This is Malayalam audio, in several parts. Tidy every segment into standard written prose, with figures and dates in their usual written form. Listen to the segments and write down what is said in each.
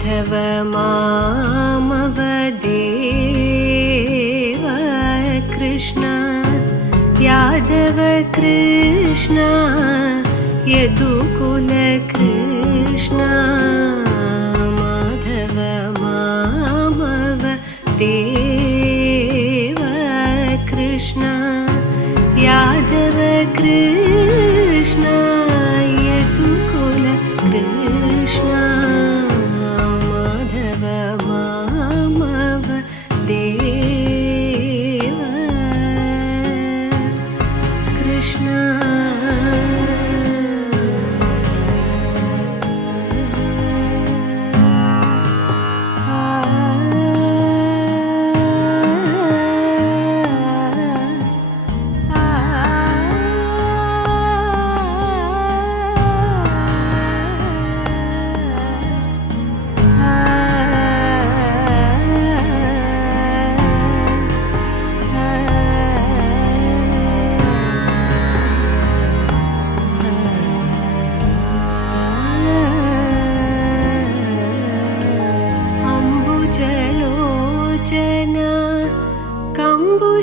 മാധവ മാമവദേവ കൃഷ്ണ യാദവ കൃഷ്ണ യദുകുല കൃഷ്ണ മാധവ മാമവദേവ കൃഷ്ണ യാദവ കൃഷ്ണ യദുകുല കൃഷ്ണ മാധവ മാമവദേവ കൃഷ്ണ.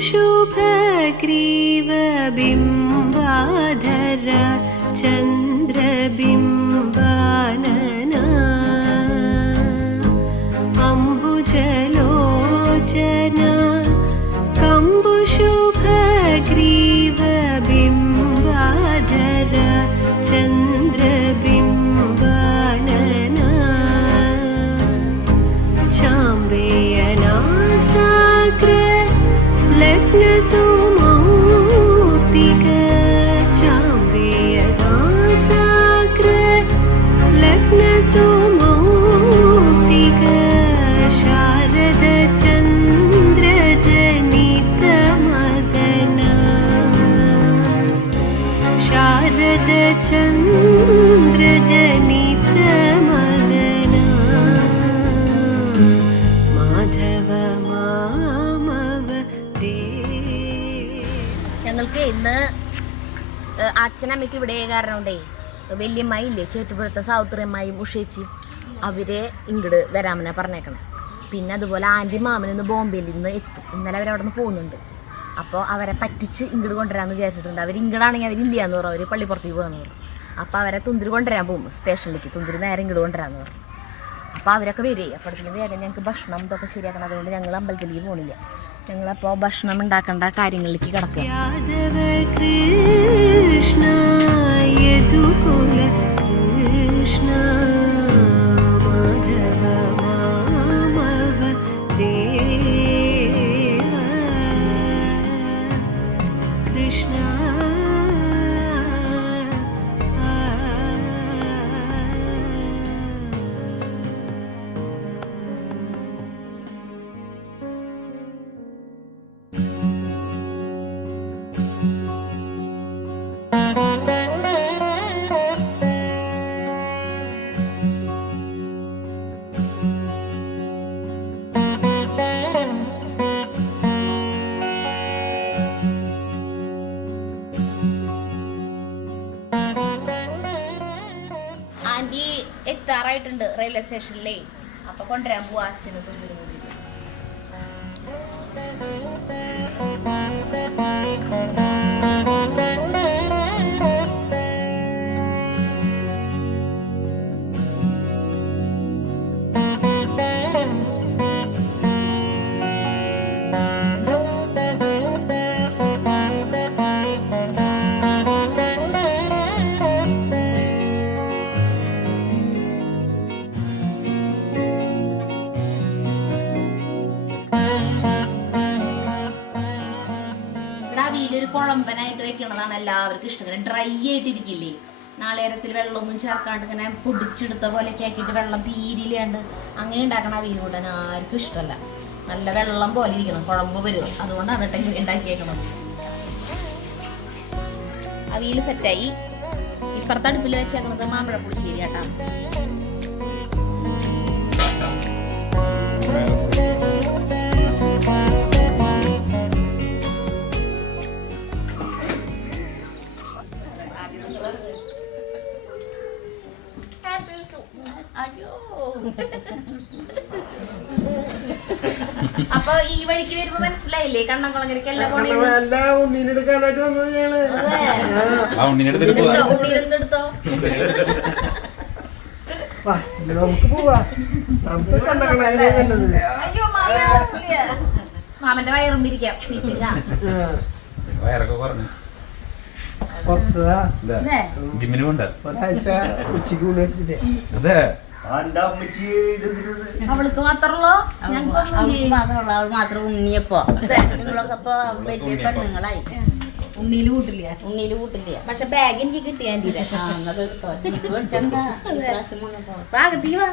शुभग्रीव बिम्बाधर चन्द्रबिम्बानना अम्बुजलोचना कम्बुशुभग्रीव बिम्बाधर चन्द्रबिम्बानना चाम्बेयनासाग्र लग्नसुमौक्तिक चाम्बेयनासाग्र लग्नसुमौक्तिक शारद चन्द्रजनितमदना शारद चन्द्रजनितमदना माधव ഞങ്ങൾക്ക് ഇന്ന് അച്ഛനമ്മയ്ക്ക് ഇവിടെ കാരണം കൊണ്ടേ വലിയമ്മായില്ലേ ചേറ്റുപുഴത്തെ സാവിത്രിയമ്മായും ഉഷേച്ചി അവരെ ഇങ്ങോട്ട് വരാമെന്നാ പറഞ്ഞേക്കണം. പിന്നെ അതുപോലെ ആൻറ്റി മാമൻ ഇന്ന് ബോംബെയിൽ നിന്ന് എത്തും. ഇന്നലെ അവരവിടെ നിന്ന് പോകുന്നുണ്ട്. അപ്പോൾ അവരെ പറ്റിച്ച് ഇങ്ങോട്ട് കൊണ്ടുവരാമെന്ന് വിചാരിച്ചിട്ടുണ്ട്. അവർ ഇങ്ങോട്ടാണെങ്കിൽ അവർ ഇല്ലയെന്ന് പറയും, അവർ പള്ളിപ്പുറത്തേക്ക് പോകാമെന്ന് പറയും. അപ്പോൾ അവരെ തുന്തിരി കൊണ്ടുവരാൻ പോകും സ്റ്റേഷനിലേക്ക്. തുന്തിരി നേരെ ഇങ്ങോട്ട് കൊണ്ടുവരാമെന്ന് പറയും. അപ്പോൾ അവരൊക്കെ വരികയും അപ്പോഴത്തേക്കും വേഗം ഞങ്ങൾക്ക് ഭക്ഷണം ഇതൊക്കെ ശരിയാക്കണം. അതുകൊണ്ട് ഞങ്ങൾ അമ്പലത്തിലേക്ക് പോകണില്ല. ഞങ്ങളപ്പോൾ ഭക്ഷണം ഉണ്ടാക്കേണ്ട കാര്യങ്ങളിലേക്ക് കിടക്കുക. യാദവ കൃഷ്ണ യദുകുല കൃഷ്ണ മാധവ മാമവദേവ കൃഷ്ണ. ആൻറ്റി എത്താറായിട്ടുണ്ട് റെയിൽവേ സ്റ്റേഷനിലേ. അപ്പോൾ കൊണ്ടുവരാൻ പോവാ അച്ഛനും തുമ്പിനും കൂടിയിട്ട്. അവിയിലൊരു കുഴമ്പനായിട്ട് വെക്കണതാണ് എല്ലാവർക്കും ഇഷ്ടം. ഇങ്ങനെ ഡ്രൈ ആയിട്ടിരിക്കില്ലേ, നാളേരത്തിൽ വെള്ളമൊന്നും ചേർക്കാണ്ട് ഇങ്ങനെ പൊടിച്ചെടുത്ത പോലെയൊക്കെ ആക്കിയിട്ട് വെള്ളം തീരില്ലാണ്ട് അങ്ങനെ ഉണ്ടാക്കണ അവിയൽ കൂട്ടാൻ ആർക്കും ഇഷ്ടമല്ല. നല്ല വെള്ളം പോലെ ഇരിക്കണം, കുഴമ്പ് വരും. അതുകൊണ്ടാണ് കേട്ടോ ഉണ്ടാക്കിയേക്കണത്. അവിയൽ സെറ്റായി. ഇപ്പുറത്തെ അടുപ്പിൽ വെച്ചേക്കണത് മാമ്പഴ പുളിശ്ശേരി കേട്ടാ. അച്ഛനമ്മയ്ക്ക് വരുമ്പോ മനസ്സിലായില്ലേ കണ്ണംകുളങ്ങരക്കല്ല പോണേ ഉണ്ണീനെടുക്കാനായിട്ട് വന്നത് ഞങ്ങള്. ഉണ്ണീരെടുത്തോ വാ, ഇനി നമുക്ക് പോവാ. നമുക്ക് കണ്ണകളെ നല്ലത്. മാമന്റെ വയറുമ്പിരിക്കാം വയറൊക്കെ പറഞ്ഞു കുറച്ചതാ ജിമ്മിന് പോണ്ട ഒരാഴ്ച ഉച്ചക്ക് ഊണ് കഴിച്ചിട്ടേ. അതെ അവൾക്ക് മാത്രമല്ലോ അവൾ മാത്രം ഉണ്ണിയപ്പോ നിങ്ങളൊക്കെ ഇപ്പൊ വലിയ പെണ്ണുങ്ങളായി ഉണ്ണീല് കൂട്ടില്ല ഉണ്ണിയില് കൂട്ടില്ല പക്ഷെ ബാഗ് എനിക്ക് കിട്ടിയാ ഭാഗത്തേക്ക് വാ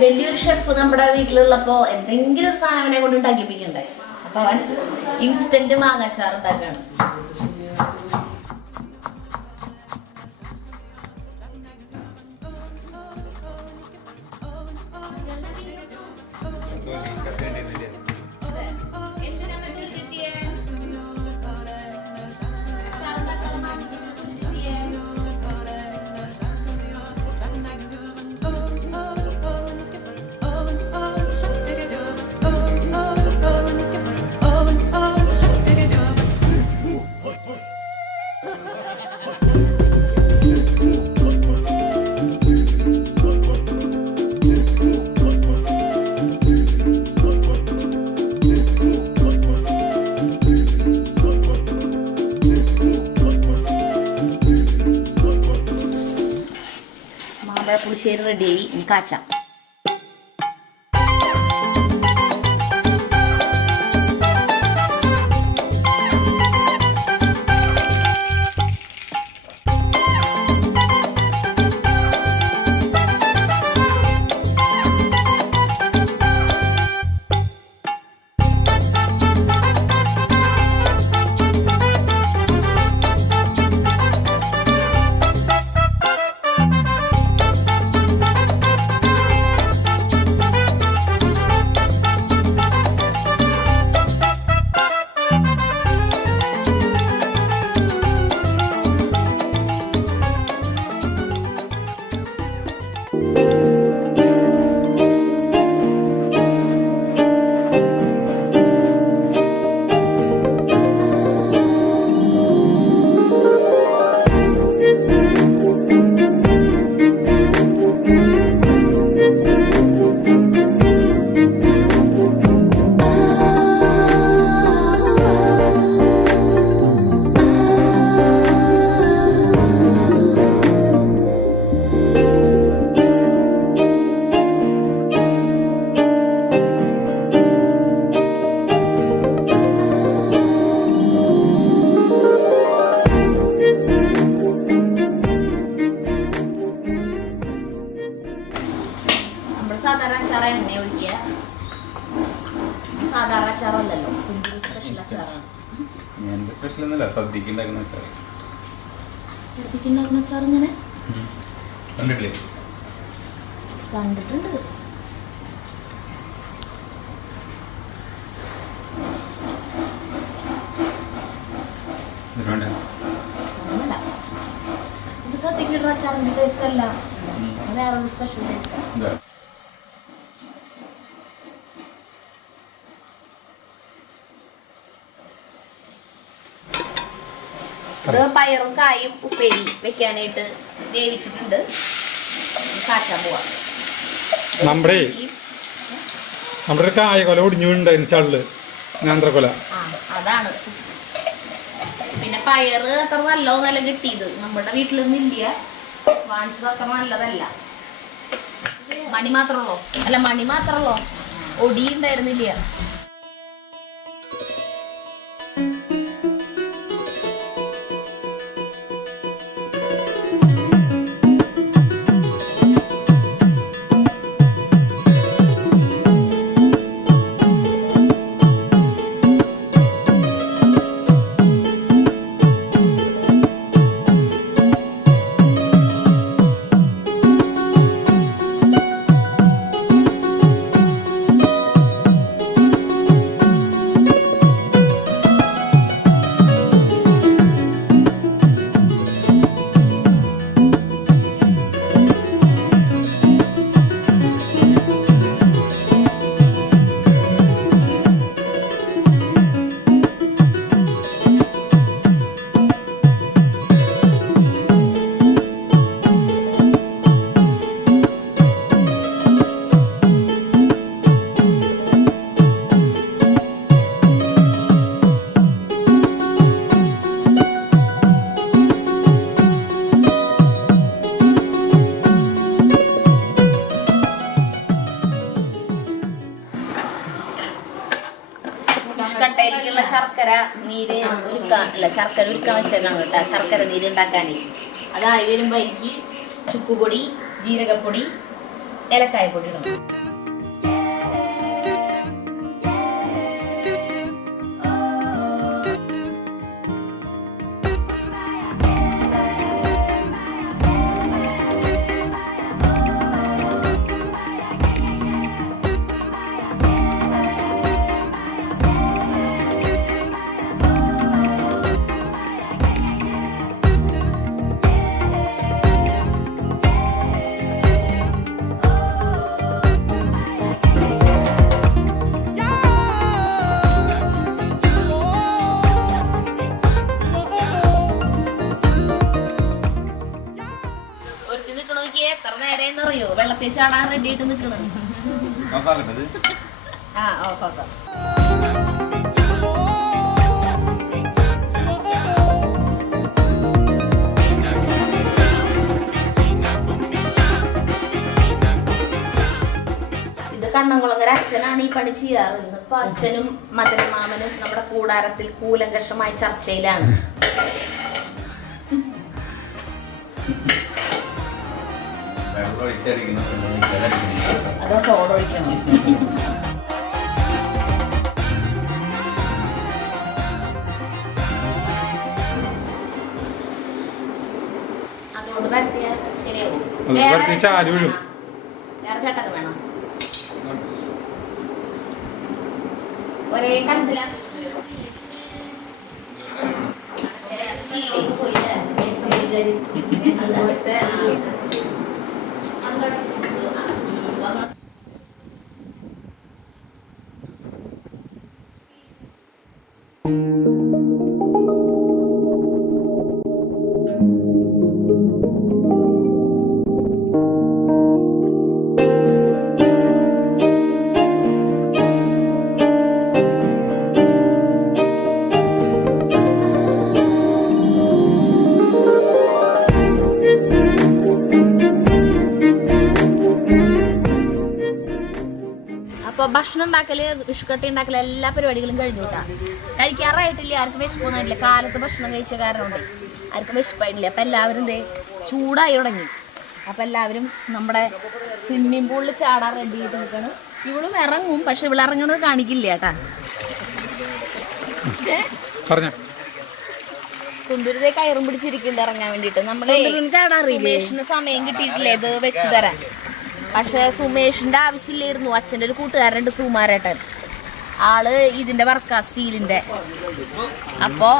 വലിയൊരു ഷെഫ് നമ്മുടെ വീട്ടിലുള്ളപ്പോ എന്തെങ്കിലും ഒരു സാധനം കൊണ്ട് ഉണ്ടാക്കിപ്പിക്കണ്ടേ അപ്പൊ അവൻ ഇൻസ്റ്റന്റ് മാങ്ങാച്ചാർ ഉണ്ടാക്കാണ്. പുളിശ്ശേരി റെഡിയായി ഇനി കാച്ചാം. സാധാരണ അച്ചാറ എണ്ണ ഒഴിക്കുക. സാധാരണ അച്ചാറല്ലല്ലോ, സ്പെഷ്യൽ അച്ചാറാണ്. സ്പെഷ്യൽ ഒന്നല്ല, സദ്യക്ക് ഉണ്ടാക്കുന്ന അച്ചാർ. സദ്യക്ക് ഉണ്ടാക്കുന്ന അച്ചാർ ഇങ്ങനെ കണ്ടിട്ടില്ലേ? കണ്ടിട്ടുണ്ട്. ഇത് സദ്യക്കുള്ള അച്ചാറിന്റെ ടേസ്റ്റ് അല്ല, വേറൊരു സ്പെഷ്യൽ ടേസ്റ്റ്. ഇത് പയറും കായും ഉപ്പേരി വെക്കാനായിട്ട് വേവിച്ചിട്ടുണ്ട്. കാച്ചാൻ പോവാം. നമ്മുടെ കായകൊല ഒടിഞ്ഞു വീണ്ടായിരുന്നു ചള്ള്, നേന്ത്രക്കൊല. പിന്നെ പയറ് അത്ര നല്ലതൊന്നല്ല കിട്ടിയത്, നമ്മുടെ വീട്ടിലൊന്നും ഇല്ല, വാങ്ങിച്ചത് അത്ര നല്ലതല്ല. മണി മാത്രമുള്ളോ ഒടി ഉണ്ടായിരുന്നില്ല. കട്ടയിലേക്കുള്ള ശർക്കര ഉരുക്കാൻ വെച്ചേക്കാണ് കേട്ടോ, ശർക്കര നീര് ഉണ്ടാക്കാനേ. അതായി വരുമ്പോഴേക്ക് ചുക്കുപൊടി, ജീരകപ്പൊടി, ഏലക്കായപ്പൊടി ഇടണം. എത്ര നേരം അറിയോ വെള്ളത്തിൽ ചാടാൻ റെഡി ആയിട്ട് നിക്കണ്. ഓഫാക്കാം. ഇത് കണ്ണംകുളങ്ങര അച്ഛനാണ് ഈ പണി ചെയ്യാറ്. ഇന്നിപ്പോ അച്ഛനും മദനമാമനും നമ്മുടെ കൂടാരത്തിൽ കൂലങ്കഷമായ ചർച്ചയിലാണ്. അതോ സോഡ ഒഴിക്കണം. അതുകൊണ്ട് പരത്തിയാൽ ശരിയാവും. വേറെ ചട്ടക്ക് വേണം. ഒരേ കണ്ടില്ല ഭക്ഷണം ഉണ്ടാക്കല്, വിഷുക്കട്ടി ഉണ്ടാക്കല്, എല്ലാ പരിപാടികളും കഴിഞ്ഞു കേട്ടാ. കഴിക്കാറായിട്ടില്ല, ആർക്കും വിശപ്പൊന്നുമില്ല. കാലത്ത് ഭക്ഷണം കഴിച്ച കാരണം കൊണ്ട് ആർക്കും വിശപ്പായിട്ടില്ല. അപ്പം എല്ലാവരും ചൂടായി തുടങ്ങി. അപ്പം എല്ലാവരും നമ്മുടെ സ്വിമ്മിംഗ് പൂളിൽ ചാടാൻ റെഡി ചെയ്ത് നിൽക്കണം. ഇവളും ഇറങ്ങും, പക്ഷെ ഇവിടെ ഇറങ്ങണത് കാണിക്കില്ല കേട്ടാ. കുന്തുരുതേ കയറും പിടിച്ചിരിക്കുന്നുണ്ട് ഇറങ്ങാൻ വേണ്ടിയിട്ട്. നമ്മള് സുമേഷിന് സമയം കിട്ടിയിട്ടില്ലേ ഇത് വെച്ച് തരാൻ. പക്ഷെ സുമേഷിന്റെ ആവശ്യമില്ലായിരുന്നു. അച്ഛൻ്റെ ഒരു കൂട്ടുകാരുണ്ട്, സുമാരേട്ടൻ. ആള് ഇതിന്റെ വർക്കാ, സ്റ്റീലിന്റെ. അപ്പോ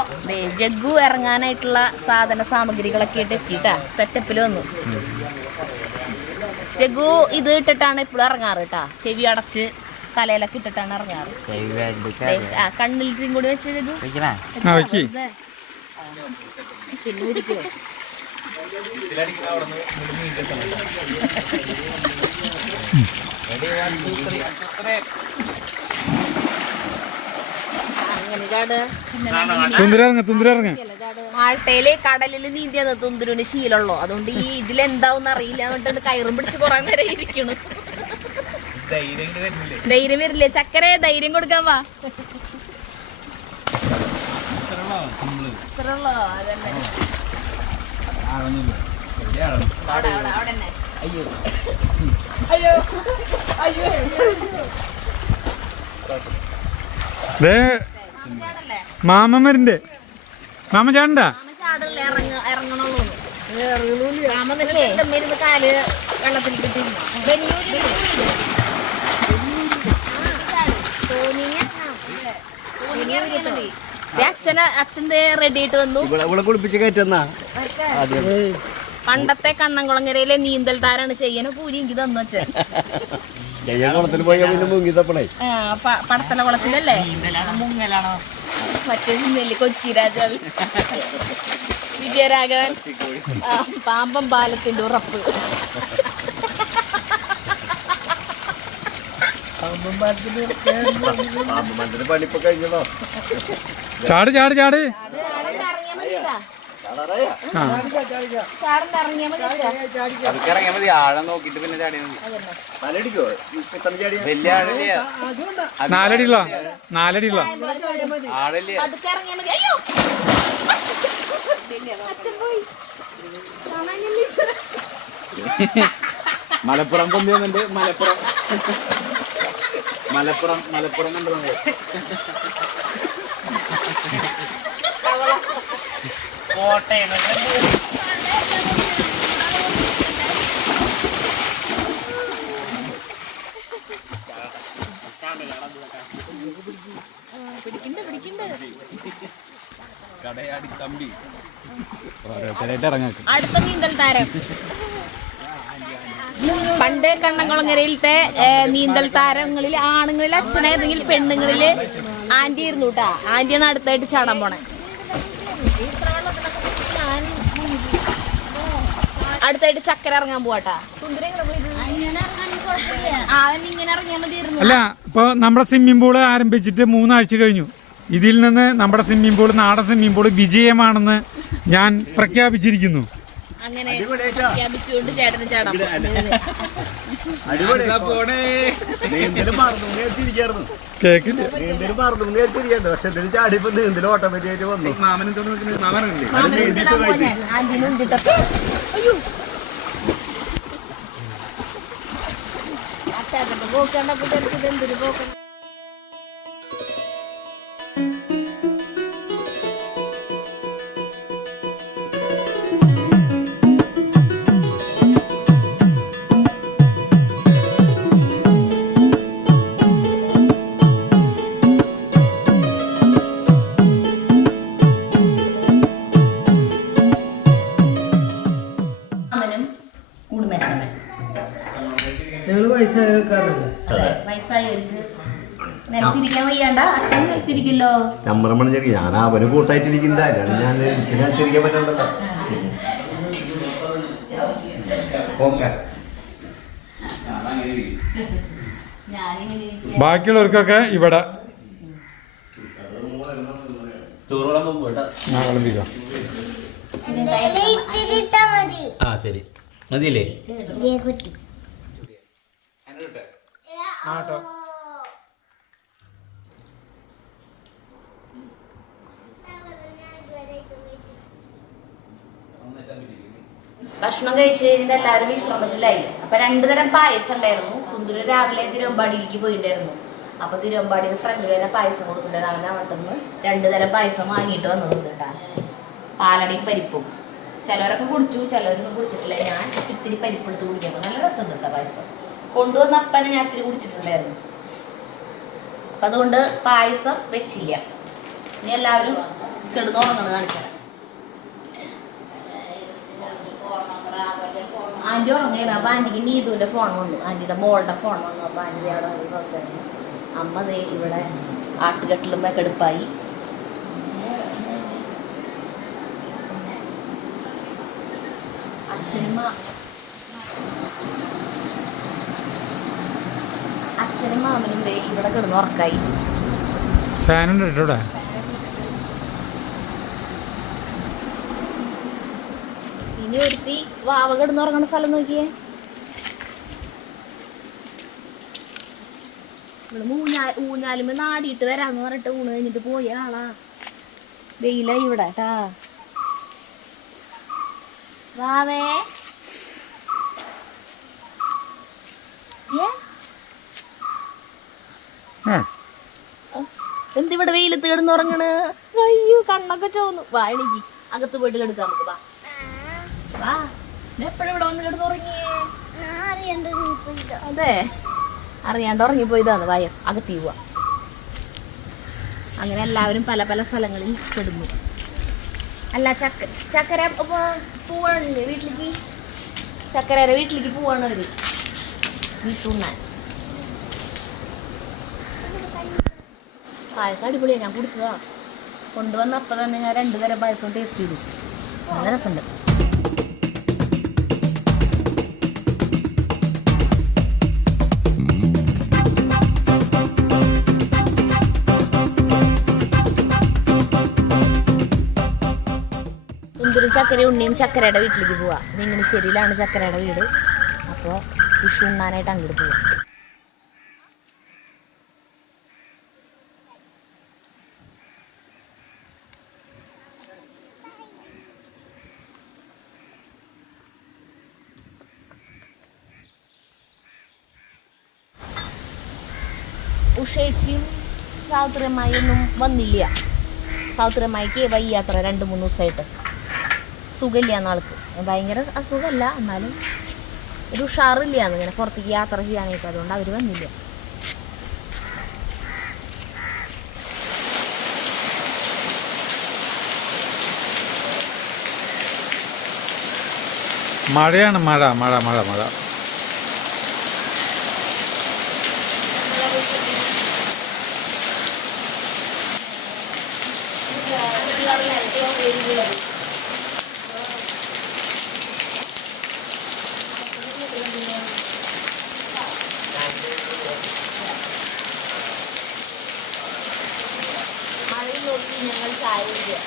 ജഗ്ഗു ഇറങ്ങാനായിട്ടുള്ള സാധന സാമഗ്രികളൊക്കെ ആയിട്ട് എത്തിട്ടാ, സെറ്റപ്പിൽ വന്നു. ജഗ്ഗു ഇത് ഇട്ടിട്ടാണ് എപ്പോഴും ഇറങ്ങാറ് കേട്ടാ. ചെവി അടച്ച് തലയിലൊക്കെ ഇട്ടിട്ടാണ് ഇറങ്ങാറ്. കണ്ണിൽ കൂടി വെച്ച് ജഗ്ഗു പിന്നെ ഇരിക്കോ. അങ്ങനെ ചാടുക. തുന്തിരിറങ്ങ മാൾട്ടയില് കടലില് നീന്തിയത് തുന്തുരുവിന് ശീലമുള്ളൂ. അതുകൊണ്ട് ഈ ഇതിലെന്താവും അറിയില്ല എന്നിട്ട് കയറും പിടിച്ച് കുറെ നേരം ഇരിക്കണു. ധൈര്യം വരില്ലേ ചക്കര? ധൈര്യം കൊടുക്കാൻ വാ. ഇത്രയുള്ളോ? അതന്നെ അവിടെ തന്നെ. അയ്യോ മാമൻ വരണ്ടേ? മാമ ചാടണ്ട? ചാടല്ലേ ഇറങ്ങണുള്ളൂ. കാല് വെള്ളത്തിൽ അച്ഛൻ്റെ റെഡി ആയിട്ട് വന്നു. കുളിപ്പിച്ച് കയറ്റുന്ന പണ്ടത്തെ കണ്ണംകുളങ്ങരയിലെ നീന്തൽ താരാണ് ചെയ്യാൻ കൂലി എനിക്ക് തന്നു അച്ഛൻ. കുളത്തിൽ പോയാ പിന്നെ മുങ്ങിത്തപ്പളേ പടത്തല കുളത്തിലല്ലേ? മുങ്ങലാണോ? മറ്റേ നെല്ലി കൊച്ചി രാജാവ് വിജയരാഘവൻ പാമ്പം പാലത്തിന്റെ ഉറപ്പ്. പണിപ്പോ കഴിഞ്ഞോ? ചാട് ചാട് ചാട്. ഇറങ്ങിയാൽ മതി. ആഴം നോക്കിട്ട് പിന്നെ ചാടിയാൽ മതി. നാലടിയുള്ള ആഴല്ലേ? മലപ്പുറം പൊന്തിയുന്നുണ്ട്. മലപ്പുറം കണ്ടു നമ്മൾ. കോട്ടയം അടുത്ത നീന്തൽ താരം. പണ്ട് കണ്ണംകുളങ്ങരയിലത്തെ നീന്തൽ താരങ്ങളിൽ ആണുങ്ങളിൽ അച്ഛനായിരുന്നെങ്കിൽ പെണ്ണുങ്ങളില് ആന്റി ആയിരുന്നു കേട്ടാ. ആന്റിയാണ് അടുത്തായിട്ട് ചാടാൻ പോണേ. അടുത്തായിട്ട് ചക്കര ഇറങ്ങാൻ പോവാട്ടാ. ഇങ്ങനെ ഇറങ്ങിയാൽ മതിയായിരുന്നു. അല്ല, ഇപ്പൊ നമ്മുടെ സ്വിമ്മിംഗ് പൂള് ആരംഭിച്ചിട്ട് 3 ആഴ്ച കഴിഞ്ഞു. ഇതിൽ നിന്ന് നമ്മുടെ സ്വിമ്മിംഗ് പൂള്, നാടൻ സ്വിമ്മിംഗ് പൂള് വിജയമാണെന്ന് ഞാൻ പ്രഖ്യാപിച്ചിരിക്കുന്നു. അങ്ങനെ പ്രഖ്യാപിച്ചുകൊണ്ട് ചേട്ടന് ചാടാൻ കേക്കില്ല. പക്ഷെ ഇതിൽ ചാടിപ്പോ നീന്തൽ ഓട്ടോമാറ്റിക്കായിട്ട് വന്നു. അച്ഛാ പോക്കണ്ടപ്പോ എന്തൊരു പോക്കണ്ട. വയസ്സായവർക്ക് നിലത്തിരിക്കാൻ വയ്യാണ്ട അച്ഛൻ നിലത്തിരിക്കല്ലോ. ചമ്മറമ്മ ഞാൻ അവന് കൂട്ടായിട്ടിരിക്കുന്ന ഞാൻ തിരിക്കാൻ പറ്റണ്ടല്ലോ. ബാക്കിയുള്ളവർക്കൊക്കെ ഇവിടെ ശരി മതിയില്ലേ? ഭക്ഷണം കഴിച്ച് കഴിഞ്ഞിട്ട് എല്ലാവരും വിശ്രമത്തിലായി. അപ്പൊ 2 തരം പായസം ഉണ്ടായിരുന്നു. കുന്തുരു രാവിലെ തിരുവമ്പാടിയിലേക്ക് പോയിട്ടുണ്ടായിരുന്നു. അപ്പൊ തിരുവമ്പാടിയിൽ ഫ്രണ്ടിൽ തന്നെ പായസം കൊടുക്കുന്നുണ്ട്. അവൻ അവിടുന്ന് 2 തരം പായസം വാങ്ങിയിട്ട് വന്നിട്ടുണ്ട് കേട്ടാ. പാലടയും പരിപ്പും. ചിലവരൊക്കെ കുടിച്ചു, ചിലവരൊന്നും കുടിച്ചിട്ടില്ല. ഞാൻ ഇത്തിരി പരിപ്പെടുത്ത് കുടിക്കുമ്പോൾ നല്ല രസം കേട്ടോ പായസം. കൊണ്ടുവന്ന അപ്പനെ ഞാൻ ഇത്തിരി കുടിച്ചിട്ടുണ്ടായിരുന്നു. അപ്പൊ അതുകൊണ്ട് പായസം വെച്ചില്ല. ഇനി എല്ലാവരും കിടന്നുറങ്ങണം കാണിച്ചാൽ. ആൻറ്റി ഉറങ്ങിയത്. അപ്പൊ ആൻറ്റിക്ക് നീതുവിന്റെ ഫോൺ വന്നു. ആൻറ്റിയുടെ മോളുടെ ഫോൺ വന്നു. അപ്പൊ ആൻറ്റി അവിടെ നോക്കുന്നു. അമ്മ ദേ ഇവിടെ ആട്ടുകെട്ടിലുമ്പോ കെടുപ്പായി. അച്ഛനും മാമനും ദേ ഇവിടെ കിടന്ന് ഉറക്കായി. ഫാനുണ്ട് കേട്ടോ. ഇനി ഒരുത്തി വാവ കിടന്നുറങ്ങണ സ്ഥലം നോക്കിയേ. ഇവിടെ ഊഞ്ഞാലുമ്പോ നാടിയിട്ട് വരാന്ന് പറഞ്ഞിട്ട് ഊണ് കഴിഞ്ഞിട്ട് പോയ ആളാ. വെയിലായി ഇവിടെ ട്ടാ. വാവേ എന്തിവിടെ വെയിലത്ത് കിടന്നുറങ്ങണ്? അയ്യോ കണ്ണൊക്കെ ചോന്നു. വാ എണീക്ക്, അകത്ത് പോയിട്ട് കിടക്കാം നമുക്ക്. വാ വാ, എപ്പോഴും ഇവിടെ വന്ന് കിടന്നുറങ്ങിയേ? അതെ, അറിയാണ്ട് ഉറങ്ങിപ്പോയതാണ്. വായോ അകത്തി പോവാ. അങ്ങനെ എല്ലാവരും പല പല സ്ഥലങ്ങളിൽ പെടുന്നു. അല്ല ചക്കര പോവാണില്ലേ വീട്ടിലേക്ക്? ചക്കരയുടെ വീട്ടിലേക്ക് പോവാണ് അവര് വിഷുണ്ണാൻ. പായസം അടിപൊളിയാണ്, ഞാൻ കുടിച്ചതാ. കൊണ്ടുവന്നപ്പോൾ തന്നെ ഞാൻ 2 തരം പായസം ടേസ്റ്റ് ചെയ്തു. നല്ല രസമുണ്ട്. സുന്ദരും ചക്കര ഉണ്ണിയും ചക്കരയുടെ വീട്ടിലേക്ക് പോവാ. നെങ്ങണിശ്ശേരിയിലാണ് ചക്കരയുടെ വീട്. അപ്പോൾ വിഷു ഉണ്ണാനായിട്ട് അങ്ങോട്ട് പോവാം. ഉഷേച്ചിയും സാവിത്രിയമ്മായി ഒന്നും വന്നില്ല. സാവിത്രിയമ്മായിക്ക് വയ്യാത്ര 2-3 ദിവസമായിട്ട്. സുഖമില്ല എന്നാൾക്ക്. ഭയങ്കര അസുഖമല്ല, എന്നാലും ഒരു ഉഷാറില്ല ഇങ്ങനെ പുറത്തേക്ക് യാത്ര ചെയ്യാനായിട്ട്. അതുകൊണ്ട് അവർ വന്നില്ല. മഴയാണ്, മഴ മഴ മഴ മഴ. മഴയും നോക്കി ഞങ്ങൾ ചായ കുടിക്കുക.